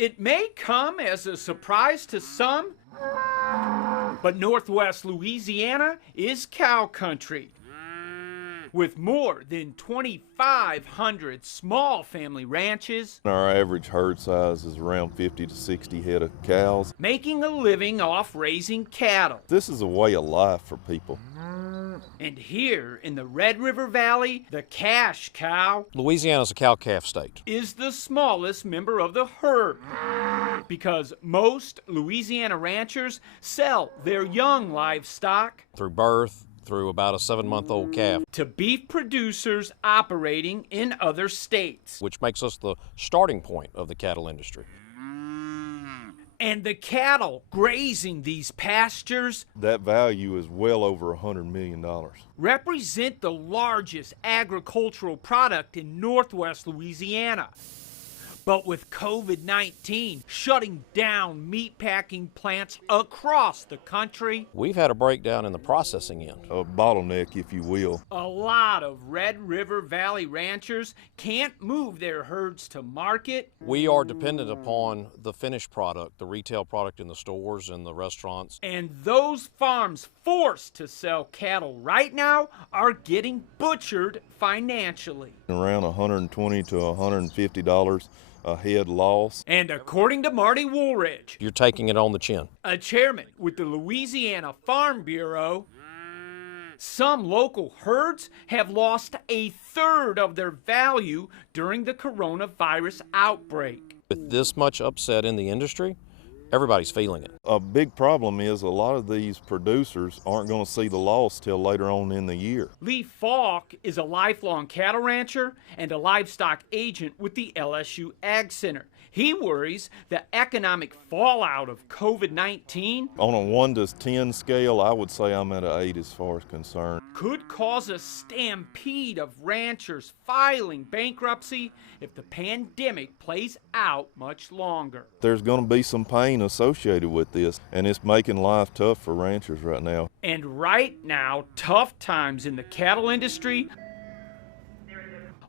It may come as a surprise to some, but Northwest Louisiana is cow country. With more than 2,500 small family ranches, our average herd size is around 50 to 60 head of cows. Making a living off raising cattle. This is a way of life for people. And here in the Red River Valley, the cash cow, Louisiana's a cow-calf state, is the smallest member of the herd because most Louisiana ranchers sell their young livestock through birth, through about a 7-month-old calf, to beef producers operating in other states. which makes us the starting point of the cattle industry. And the cattle grazing these pastures That value is well over $100 million. represent the largest agricultural product in Northwest Louisiana. But with COVID-19 shutting down meatpacking plants across the country, We've had a breakdown in the processing end. A bottleneck, if you will. a lot of Red River Valley ranchers can't move their herds to market. We are dependent upon the finished product, the retail product in the stores and the restaurants. And those farms forced to sell cattle right now are getting butchered financially. Around $120 to $150 a head loss. And according to Marty Woolridge, You're taking it on the chin. a chairman with the Louisiana Farm Bureau, some local herds have lost a third of their value during the coronavirus outbreak. With this much upset in the industry, everybody's feeling it. A big problem is a lot of these producers aren't going to see the loss till later on in the year. Lee Falk is a lifelong cattle rancher and a livestock agent with the LSU Ag Center. He worries the economic fallout of COVID-19 On a 1 to 10 scale, I would say I'm at an 8 as far as concerned. could cause a stampede of ranchers filing bankruptcy if the pandemic plays out much longer. There's going to be some pain associated with this, and it's making life tough for ranchers right now. And right now, tough times in the cattle industry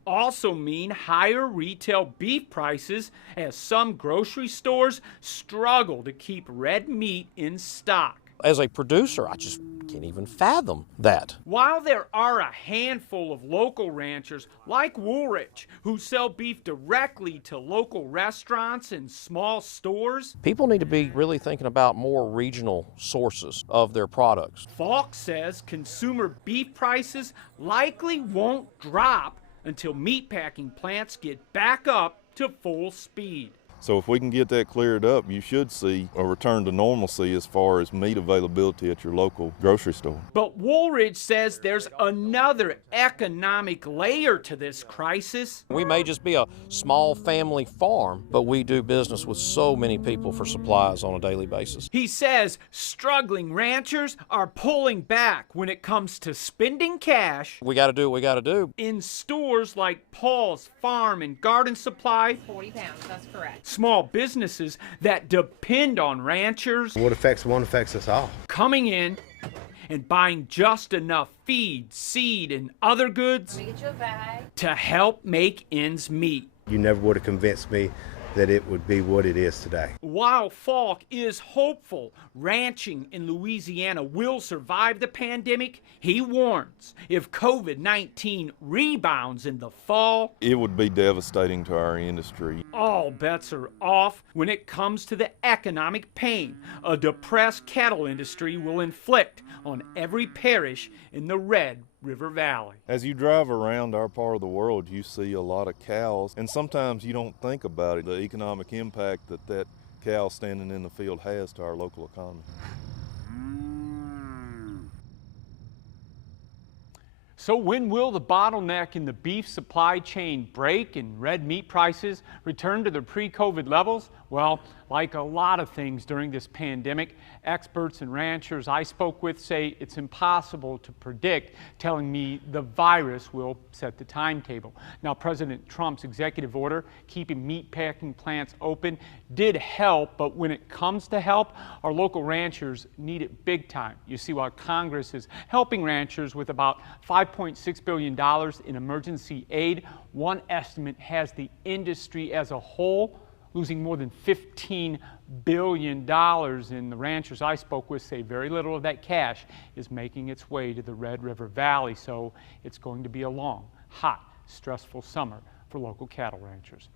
also mean higher retail beef prices as some grocery stores struggle to keep red meat in stock. As a producer, I just can't even fathom that. While there are a handful of local ranchers like Woolridge who sell beef directly to local restaurants and small stores, People need to be really thinking about more regional sources of their products. Falk says consumer beef prices likely won't drop until meatpacking plants get back up to full speed. So if we can get that cleared up, you should see a return to normalcy as far as meat availability at your local grocery store. But Woolridge says there's another economic layer to this crisis. We may just be a small family farm, but we do business with so many people for supplies on a daily basis. He says struggling ranchers are pulling back when it comes to spending cash We got to do what we got to do. in stores like Paul's Farm and Garden Supply, 40 pounds, that's correct. small businesses that depend on ranchers What affects one affects us all. coming in and buying just enough feed, seed, and other goods Let me get you a bag. to help make ends meet. You never would have convinced me that it would be what it is today. While Falk is hopeful ranching in Louisiana will survive the pandemic, he warns if COVID-19 rebounds in the fall, It would be devastating to our industry. all bets are off when it comes to the economic pain a depressed cattle industry will inflict on every parish in the Red River Valley. As you drive around our part of the world, you see a lot of cows, and sometimes you don't think about it, the economic impact that cow standing in the field has to our local economy. So when will the bottleneck in the beef supply chain break and red meat prices return to their pre-COVID levels? Well, like a lot of things during this pandemic, experts and ranchers I spoke with say it's impossible to predict, telling me the virus will set the timetable. Now, President Trump's executive order keeping meatpacking plants open did help, but when it comes to help, our local ranchers need it big time. You see, while Congress is helping ranchers with about $5.6 billion in emergency aid, one estimate has the industry as a whole losing more than $15 billion. And the ranchers I spoke with say very little of that cash is making its way to the Red River Valley. So it's going to be a long, hot, stressful summer for local cattle ranchers.